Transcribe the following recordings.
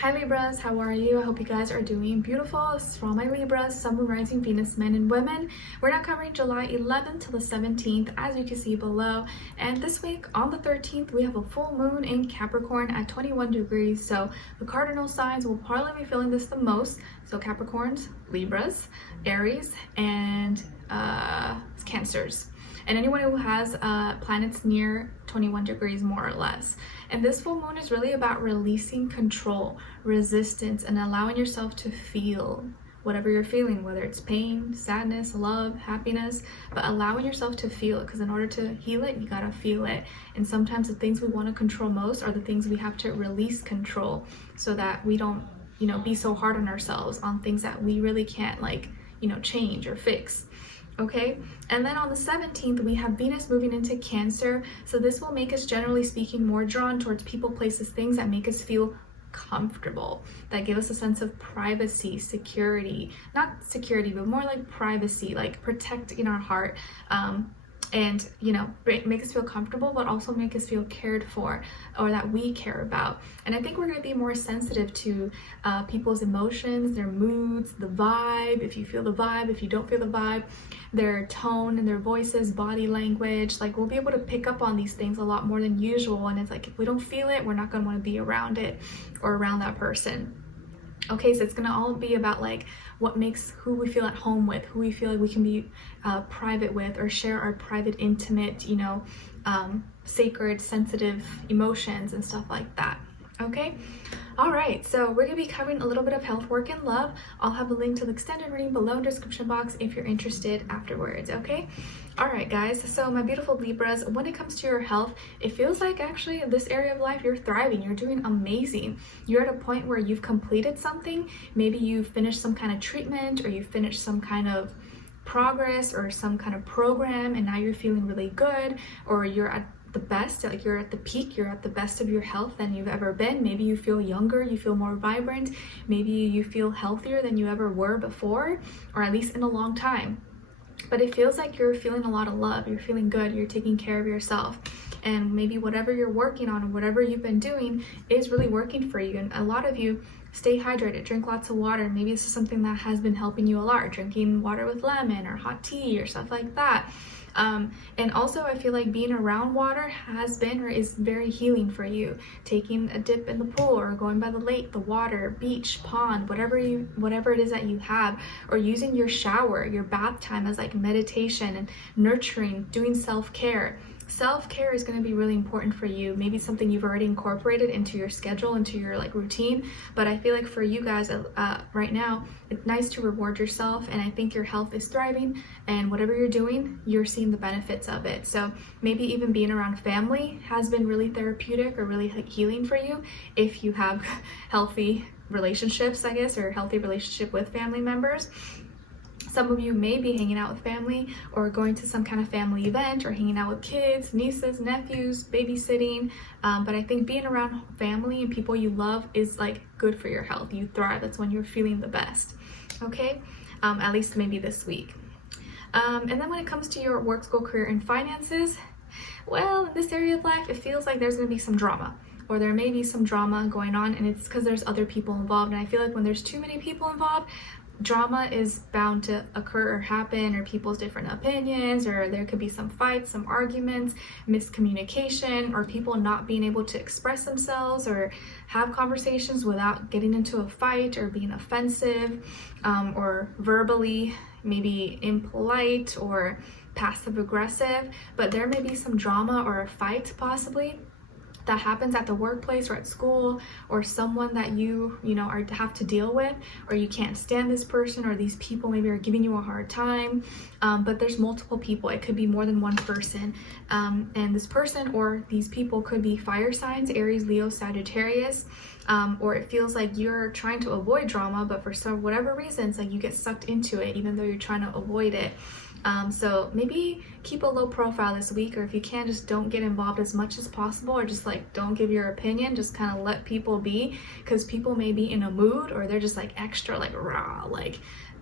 Hi Libras, how are you? I hope you guys are doing beautiful. This is for all my Libras, Sun, Moon, Rising, Venus, men and women. We're now covering July 11th to the 17th, as you can see below. And this week, on the 13th, we have a full moon in Capricorn at 21 degrees. So the cardinal signs will probably be feeling this the most. So Capricorns, Libras, Aries, and Cancers. And anyone who has planets near 21 degrees more or less. And this full moon is really about releasing control, resistance, and allowing yourself to feel whatever you're feeling, whether it's pain, sadness, love, happiness, but allowing yourself to feel it, because in order to heal it, you gotta feel it. And sometimes the things we want to control most are the things we have to release control, so that we don't, be so hard on ourselves on things that we really can't change or fix. Okay, and then on the 17th, we have Venus moving into Cancer. So this will make us, generally speaking, more drawn towards people, places, things that make us feel comfortable, that give us a sense of privacy, security, not security, but more like privacy, like protecting our heart, and make us feel comfortable, but also make us feel cared for, or that we care about. And I think we're going to be more sensitive to people's emotions, their moods, the vibe, if you feel the vibe, if you don't feel the vibe, their tone and their voices, body language. Like, we'll be able to pick up on these things a lot more than usual. And it's like, if we don't feel it, we're not going to want to be around it or around that person. Okay, so it's gonna all be about like what makes who we feel at home with, who we feel like we can be private with, or share our private, intimate, sacred, sensitive emotions and stuff like that. Okay, all right, so we're gonna be covering a little bit of health, work, and love. I'll have a link to the extended reading below in the description box if you're interested afterwards. Okay, all right guys, so my beautiful Libras, when it comes to your health, it feels like actually in this area of life you're thriving, you're doing amazing. You're at a point where you've completed something. Maybe you've finished some kind of treatment, or you've finished some kind of progress or some kind of program, and now you're feeling really good, or you're at the best, like you're at the peak, you're at the best of your health than you've ever been. Maybe you feel younger, you feel more vibrant, maybe you feel healthier than you ever were before, or at least in a long time. But it feels like you're feeling a lot of love, you're feeling good, you're taking care of yourself. And maybe whatever you're working on, or whatever you've been doing, is really working for you. And a lot of you stay hydrated, drink lots of water. Maybe this is something that has been helping you a lot, drinking water with lemon or hot tea or stuff like that. And also I feel like being around water has been or is very healing for you. Taking a dip in the pool, or going by the lake, the water, beach, pond, whatever it is that you have, or using your shower, your bath time as like meditation and nurturing, doing self-care. Self-care is going to be really important for you. Maybe something you've already incorporated into your schedule, into your routine. But I feel like for you guys right now, it's nice to reward yourself. And I think your health is thriving, and whatever you're doing, you're seeing the benefits of it. So maybe even being around family has been really therapeutic or really healing for you, if you have healthy relationships, I guess, or healthy relationship with family members. Some of you may be hanging out with family, or going to some kind of family event, or hanging out with kids, nieces, nephews, babysitting. But I think being around family and people you love is like good for your health. You thrive. That's when you're feeling the best. Okay, at least maybe this week. And then when it comes to your work, school, career, and finances, well, in this area of life, it feels like there's going to be some drama. Or there may be some drama going on, and it's because there's other people involved. And I feel like when there's too many people involved, drama is bound to occur or happen, or people's different opinions, or there could be some fights, some arguments, miscommunication, or people not being able to express themselves or have conversations without getting into a fight or being offensive, or verbally maybe impolite or passive aggressive. But there may be some drama or a fight possibly that happens at the workplace or at school, or someone that you have to deal with, or you can't stand this person, or these people maybe are giving you a hard time. But there's multiple people. It could be more than one person, and this person or these people could be fire signs: Aries, Leo, Sagittarius. Or it feels like you're trying to avoid drama, but for whatever reasons, like you get sucked into it even though you're trying to avoid it. So maybe keep a low profile this week, or if you can, just don't get involved as much as possible, or just like don't give your opinion, just kind of let people be, because people may be in a mood, or they're just like extra like raw, like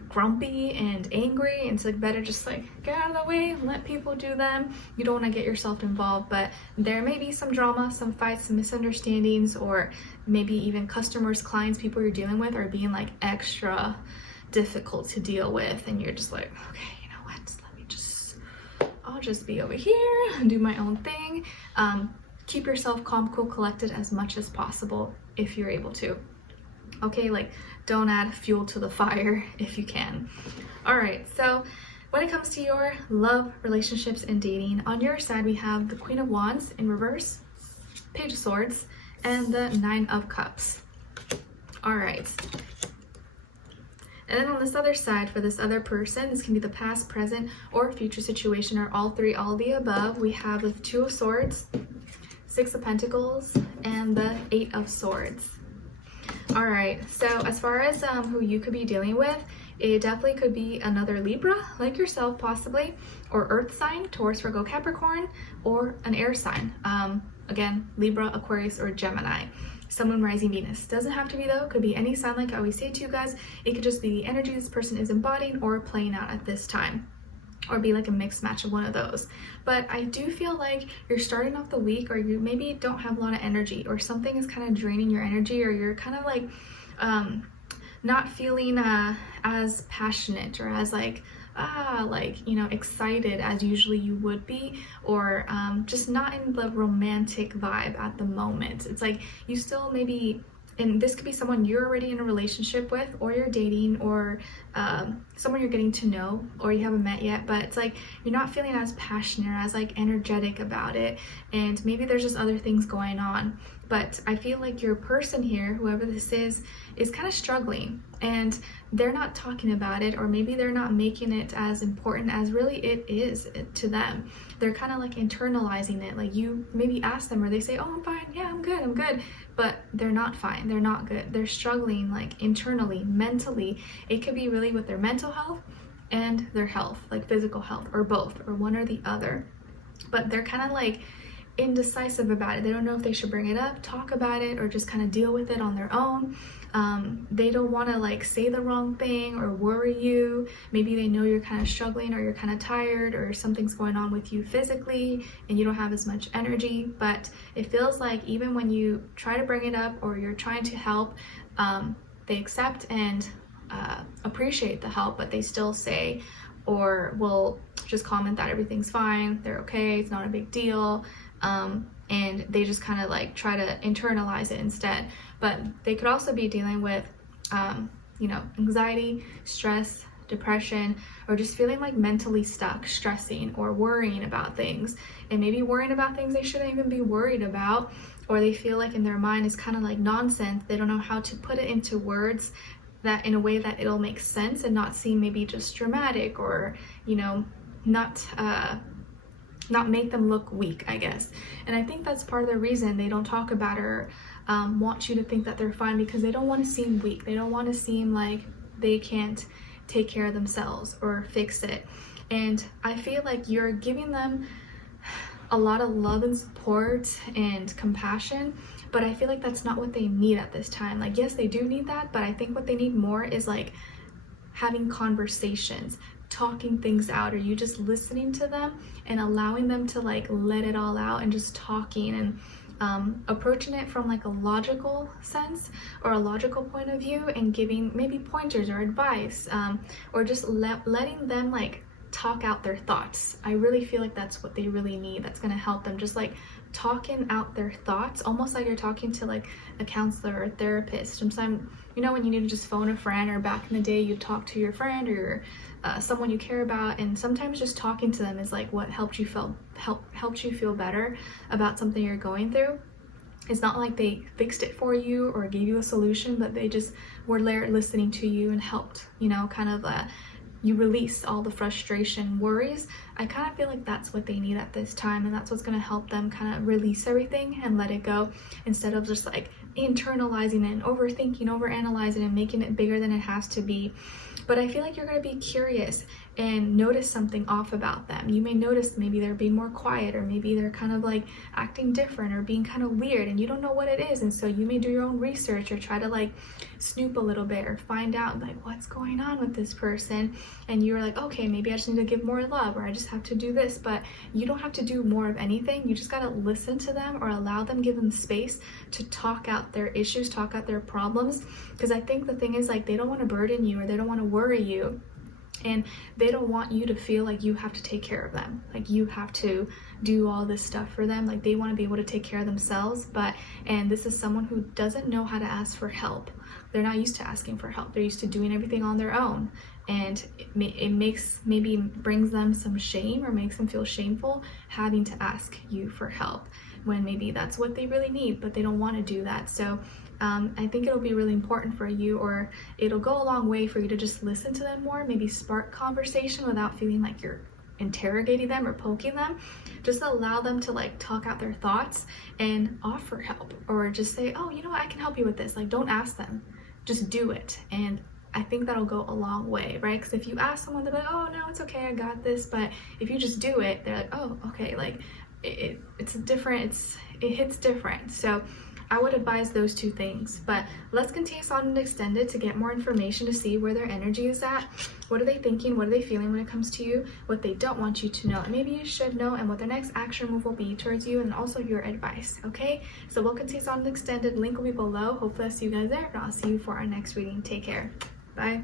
grumpy and angry, and it's like better just like get out of the way, let people do them. You don't want to get yourself involved, but there may be some drama, some fights, some misunderstandings, or maybe even customers, clients, people you're dealing with are being like extra difficult to deal with, and you're just like, okay, you know what, I'll just be over here and do my own thing. Keep yourself calm, cool, collected as much as possible if you're able to. Okay, like don't add fuel to the fire if you can. All right, so when it comes to your love, relationships, and dating, on your side we have the Queen of Wands in reverse, Page of Swords, and the Nine of Cups. All right. And then on this other side, for this other person, this can be the past, present, or future situation, or all three, all of the above. We have the Two of Swords, Six of Pentacles, and the Eight of Swords. All right, so as far as who you could be dealing with, it definitely could be another Libra, like yourself possibly, or Earth sign, Taurus, Virgo, Capricorn, or an air sign. Again, Libra, Aquarius, or Gemini. Sun, Moon, Rising, Venus. Doesn't have to be though, could be any sign like I always say to you guys. It could just be the energy this person is embodying or playing out at this time, or be like a mixed match of one of those. But I do feel like you're starting off the week, or you maybe don't have a lot of energy, or something is kind of draining your energy, or you're kind of like not feeling as passionate or as like you know, excited as usually you would be, or just not in the romantic vibe at the moment. It's like you still maybe, and this could be someone you're already in a relationship with, or you're dating, or someone you're getting to know, or you haven't met yet, but it's like you're not feeling as passionate, as like energetic about it, and maybe there's just other things going on. But I feel like your person here, whoever this is kind of struggling, and they're not talking about it, or maybe they're not making it as important as really it is to them. They're kind of like internalizing it. Like you maybe ask them, or they say, oh, I'm fine, yeah, I'm good, but they're not fine, they're not good. They're struggling like internally, mentally. It could be really with their mental health and their health, like physical health, or both, or one or the other. But they're kind of like indecisive about it. They don't know if they should bring it up, talk about it, or just kind of deal with it on their own. They don't want to like say the wrong thing or worry you. Maybe they know you're kind of struggling, or you're kind of tired, or something's going on with you physically and you don't have as much energy. But it feels like even when you try to bring it up, or you're trying to help, they accept and appreciate the help, but they still say, or will just comment that everything's fine, they're okay, it's not a big deal. And they just kind of like try to internalize it instead. But they could also be dealing with, you know, anxiety, stress, depression, or just feeling like mentally stuck, stressing, or worrying about things, and maybe worrying about things they shouldn't even be worried about, or they feel like in their mind is kind of like nonsense. They don't know how to put it into words that in a way that it'll make sense and not seem maybe just dramatic, or, you know, not make them look weak, I guess. And I think that's part of the reason they don't talk about it, or want you to think that they're fine, because they don't want to seem weak. They don't want to seem like they can't take care of themselves or fix it. And I feel like you're giving them a lot of love and support and compassion, but I feel like that's not what they need at this time. Like, yes, they do need that, but I think what they need more is like having conversations, talking things out, or you just listening to them and allowing them to like let it all out, and just talking and approaching it from like a logical sense, or a logical point of view, and giving maybe pointers or advice, or just letting them like talk out their thoughts. I really feel like that's what they really need. That's going to help them, just like talking out their thoughts, almost like you're talking to like a counselor or a therapist. Sometimes, you know, when you need to just phone a friend, or back in the day you talk to your friend, or someone you care about, and sometimes just talking to them is like what helped you feel better about something you're going through. It's not like they fixed it for you or gave you a solution, but they just were there listening to you and helped, you know, kind of you release all the frustration, worries. I kind of feel like that's what they need at this time, and that's what's going to help them kind of release everything and let it go, instead of just like internalizing it and overthinking, overanalyzing, and making it bigger than it has to be. But I feel like you're going to be curious and notice something off about them. You may notice maybe they're being more quiet, or maybe they're kind of like acting different or being kind of weird, and you don't know what it is. And so you may do your own research or try to like snoop a little bit or find out like what's going on with this person. And you're like, okay, maybe I just need to give more love, or I just have to do this. But you don't have to do more of anything. You just got to listen to them, or allow them, give them space to talk out their issues, talk out their problems. Because I think the thing is, like, they don't want to burden you, or they don't want to worry you. And they don't want you to feel like you have to take care of them, like you have to do all this stuff for them. Like, they want to be able to take care of themselves. And this is someone who doesn't know how to ask for help. They're not used to asking for help. They're used to doing everything on their own. And it maybe brings them some shame, or makes them feel shameful having to ask you for help, when maybe that's what they really need, but they don't want to do that. So I think it'll be really important for you, or it'll go a long way for you to just listen to them more, maybe spark conversation without feeling like you're interrogating them or poking them. Just allow them to like talk out their thoughts and offer help, or just say, oh, you know what, I can help you with this. Like, don't ask them, just do it. And I think that'll go a long way, right? Because if you ask someone, they're like, oh no, it's okay, I got this. But if you just do it, they're like, oh, okay, like it hits different. So I would advise those two things. But let's continue on and extended to get more information, to see where their energy is at. What are they thinking? What are they feeling when it comes to you? What they don't want you to know, and maybe you should know, and what their next action move will be towards you, and also your advice. Okay, so we'll continue on and extended. Link will be below. Hopefully I'll see you guys there, and I'll see you for our next reading. Take care. Bye.